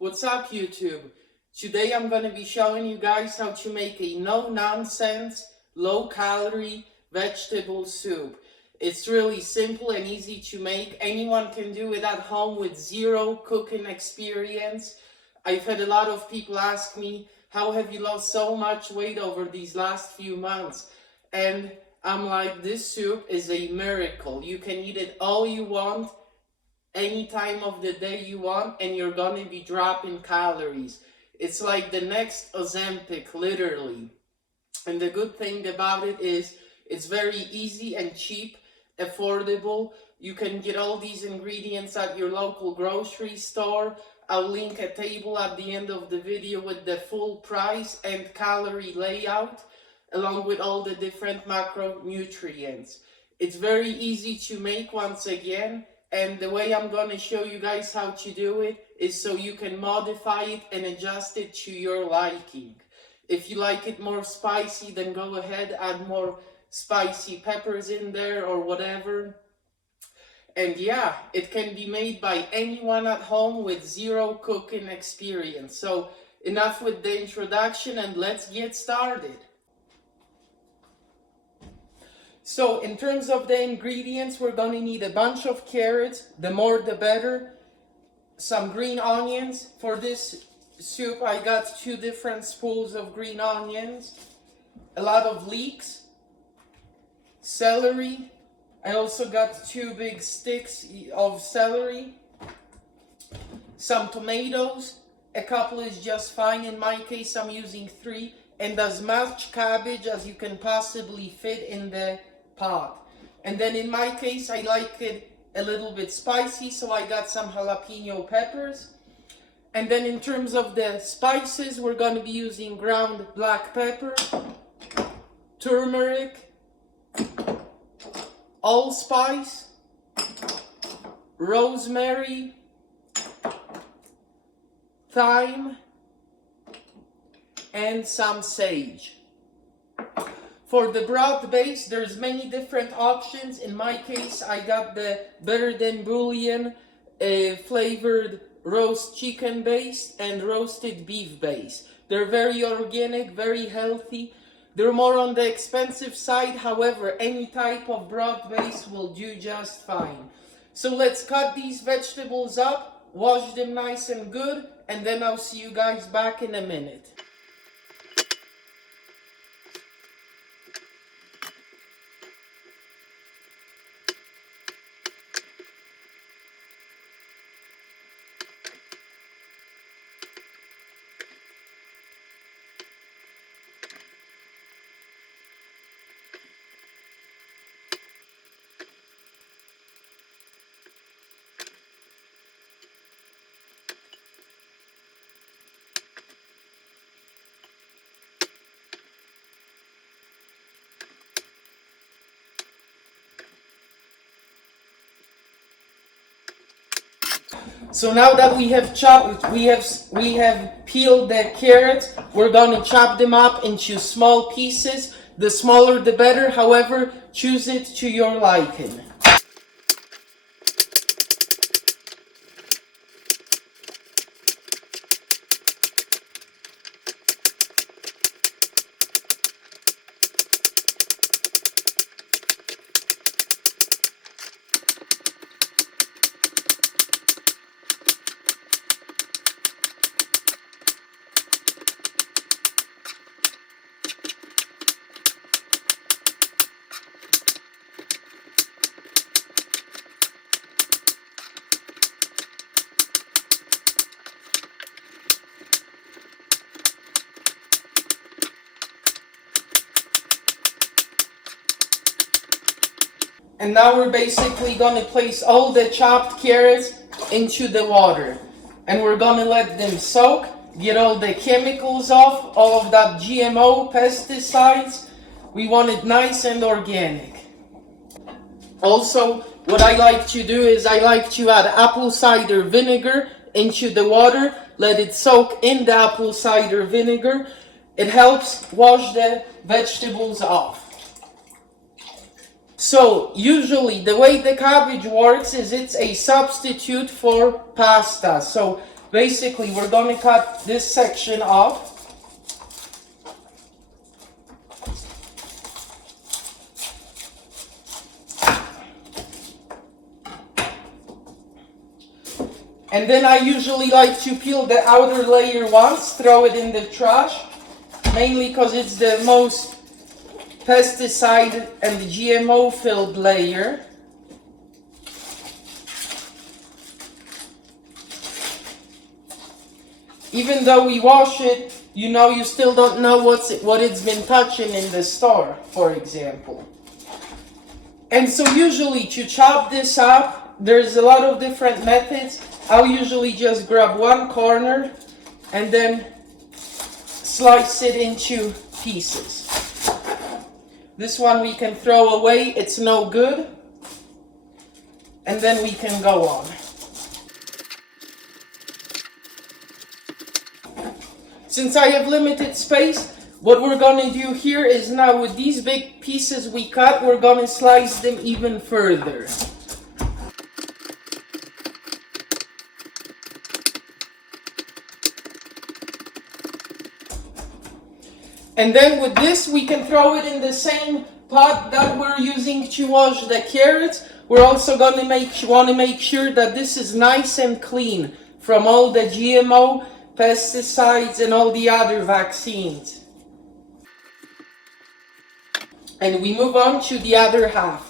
What's up, YouTube? Today I'm going to be showing you guys how to make a no-nonsense, low-calorie vegetable soup. It's really simple and easy to make. Anyone can do it at home with zero cooking experience. I've had a lot of people ask me, how have you lost so much weight over these last few months? And I'm like, this soup is a miracle. You can eat it all you want, any time of the day you want, and you're gonna be dropping calories. It's like the next Ozempic, literally. And the good thing about it is it's very easy and cheap, affordable. You can get all these ingredients at your local grocery store. I'll link a table at the end of the video with the full price and calorie layout, along with all the different macronutrients. It's very easy to make once again. And the way I'm going to show you guys how to do it is so you can modify it and adjust it to your liking. If you like it more spicy, then go ahead, add more spicy peppers in there or whatever. And yeah, it can be made by anyone at home with zero cooking experience. So enough with the introduction and let's get started. So in terms of the ingredients, we're going to need a bunch of carrots, the more the better, some green onions. For this soup I got 2 different spools of green onions, a lot of leeks, celery. I also got 2 big sticks of celery, some tomatoes, a couple is just fine. In my case I'm using 3, and as much cabbage as you can possibly fit in the pot. And then in my case I like it a little bit spicy, so I got some jalapeno peppers. And then in terms of the spices, we're going to be using ground black pepper, turmeric, allspice, rosemary, thyme, and some sage. For the broth base, there's many different options. In my case, I got the better than bouillon flavored roast chicken base and roasted beef base. They're very organic, very healthy. They're more on the expensive side. However, any type of broth base will do just fine. So let's cut these vegetables up, wash them nice and good, and then I'll see you guys back in a minute. So now that we have chopped, we have peeled the carrots, we're going to chop them up into small pieces. The smaller the better, however, choose it to your liking. And now we're basically going to place all the chopped carrots into the water. And we're going to let them soak, get all the chemicals off, all of that GMO pesticides. We want it nice and organic. Also, what I like to do is I like to add apple cider vinegar into the water. Let it soak in the apple cider vinegar. It helps wash the vegetables off. So usually the way the cabbage works is it's a substitute for pasta. So Basically, we're going to cut this section off. And then I usually like to peel the outer layer once, throw it in the trash, mainly because it's the most pesticide and GMO filled layer. Even though we wash it, you know, you still don't know what it's been touching in the store, for example. And so usually to chop this up, there's a lot of different methods. I'll usually just grab one corner and then slice it into pieces. This one we can throw away, it's no good. And then we can go on. Since I have limited space, what we're going to do here is now with these big pieces we cut, we're going to slice them even further. And then with this, we can throw it in the same pot that we're using to wash the carrots. We're also going to want to make sure that this is nice and clean from all the GMO, pesticides, and all the other vaccines. And we move on to the other half.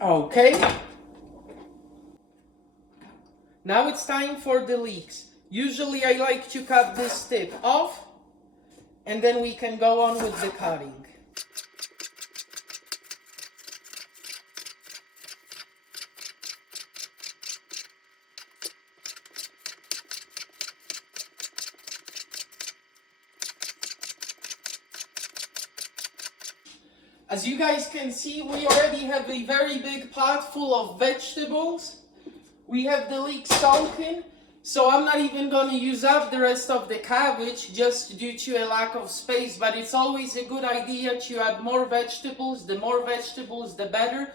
Okay. Now it's time for the leeks. Usually I like to cut this tip off and then we can go on with the cutting. As you guys can see, we already have a very big pot full of vegetables. We have the leeks soaking, so I'm not even going to use up the rest of the cabbage just due to a lack of space, but it's always a good idea to add more vegetables. The more vegetables, the better.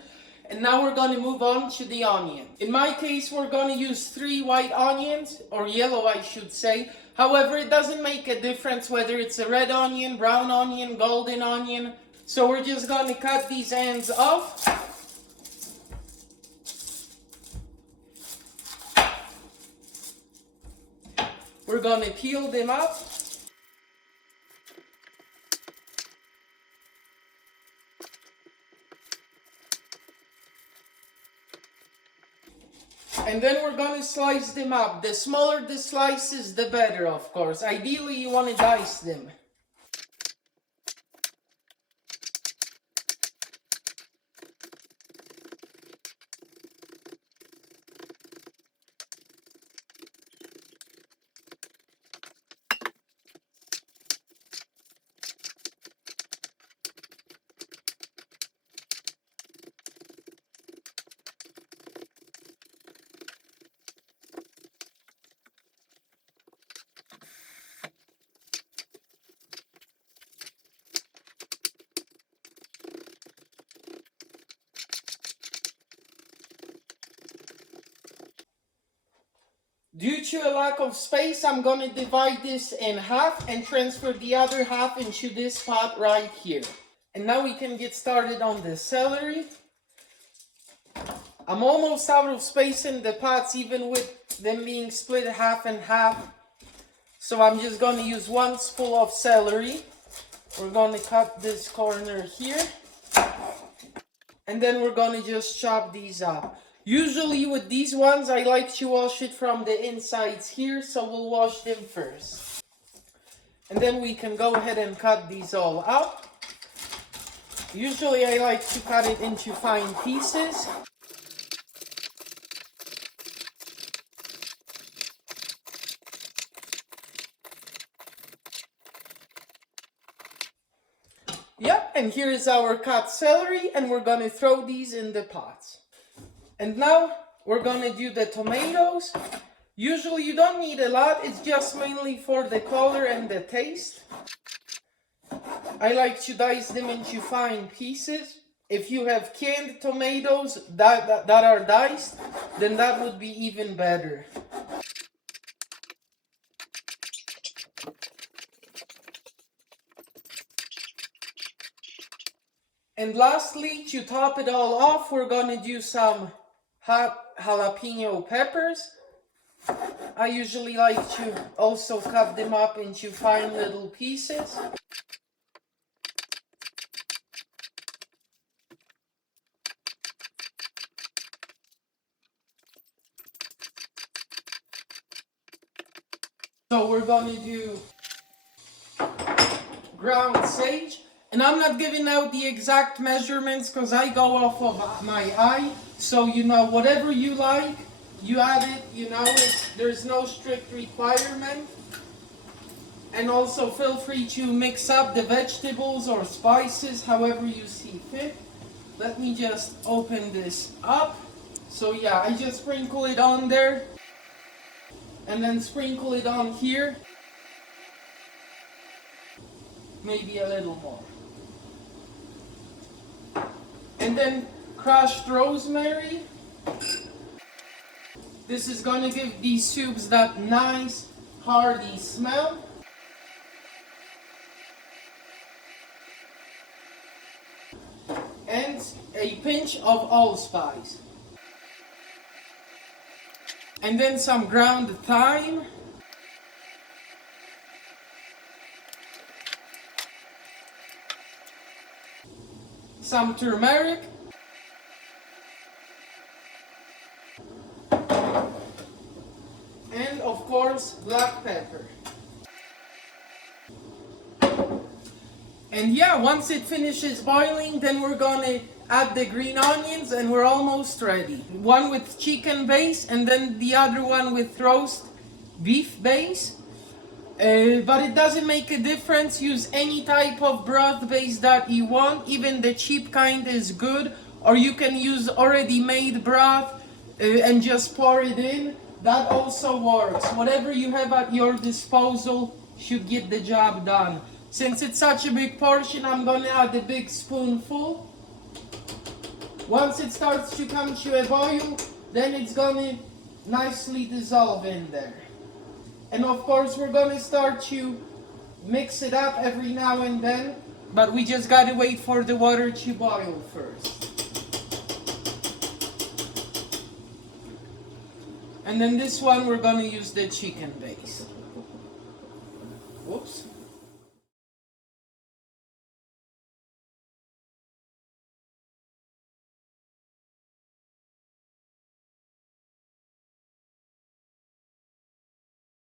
And now we're going to move on to the onion. In my case, we're going to use 3 white onions, or yellow I should say. However, it doesn't make a difference whether it's a red onion, brown onion, golden onion. So we're just going to cut these ends off. We're going to peel them up. And then we're going to slice them up. The smaller the slices, the better, of course. Ideally, you want to dice them. Due to a lack of space, I'm going to divide this in half and transfer the other half into this pot right here. And now we can get started on the celery. I'm almost out of space in the pots, even with them being split half and half. So I'm just going to use one spool of celery. We're going to cut this corner here. And then we're going to just chop these up. Usually with these ones, I like to wash it from the insides here, so we'll wash them first. And then we can go ahead and cut these all up. Usually I like to cut it into fine pieces. Yep, and here is our cut celery, and we're gonna throw these in the pots. And now we're gonna do the tomatoes. Usually you don't need a lot, it's just mainly for the color and the taste. I like to dice them into fine pieces. If you have canned tomatoes that are diced, then that would be even better. And lastly, to top it all off, we're gonna do some hot jalapeno peppers. I usually like to also cut them up into fine little pieces. So we're gonna do ground sage. And I'm not giving out the exact measurements because I go off of my eye. So, you know, whatever you like, you add it, you know, there's no strict requirement. And also feel free to mix up the vegetables or spices however you see fit. Let me just open this up. So yeah, I just sprinkle it on there. And then sprinkle it on here. Maybe a little more. And then crushed rosemary. This is gonna give these soups that nice hearty smell. And a pinch of allspice. And then some ground thyme. Some turmeric. And of course, black pepper. And yeah, once it finishes boiling, then we're gonna add the green onions and we're almost ready. One with chicken base and then the other one with roast beef base. But it doesn't make a difference. Use any type of broth base that you want. Even the cheap kind is good. Or you can use already made broth and just pour it in. That also works. Whatever you have at your disposal should get the job done. Since it's such a big portion, I'm going to add a big spoonful. Once it starts to come to a boil, then it's going to nicely dissolve in there. And of course, we're going to start to mix it up every now and then. But we just got to wait for the water to boil first. And then this one, we're going to use the chicken base. Whoops.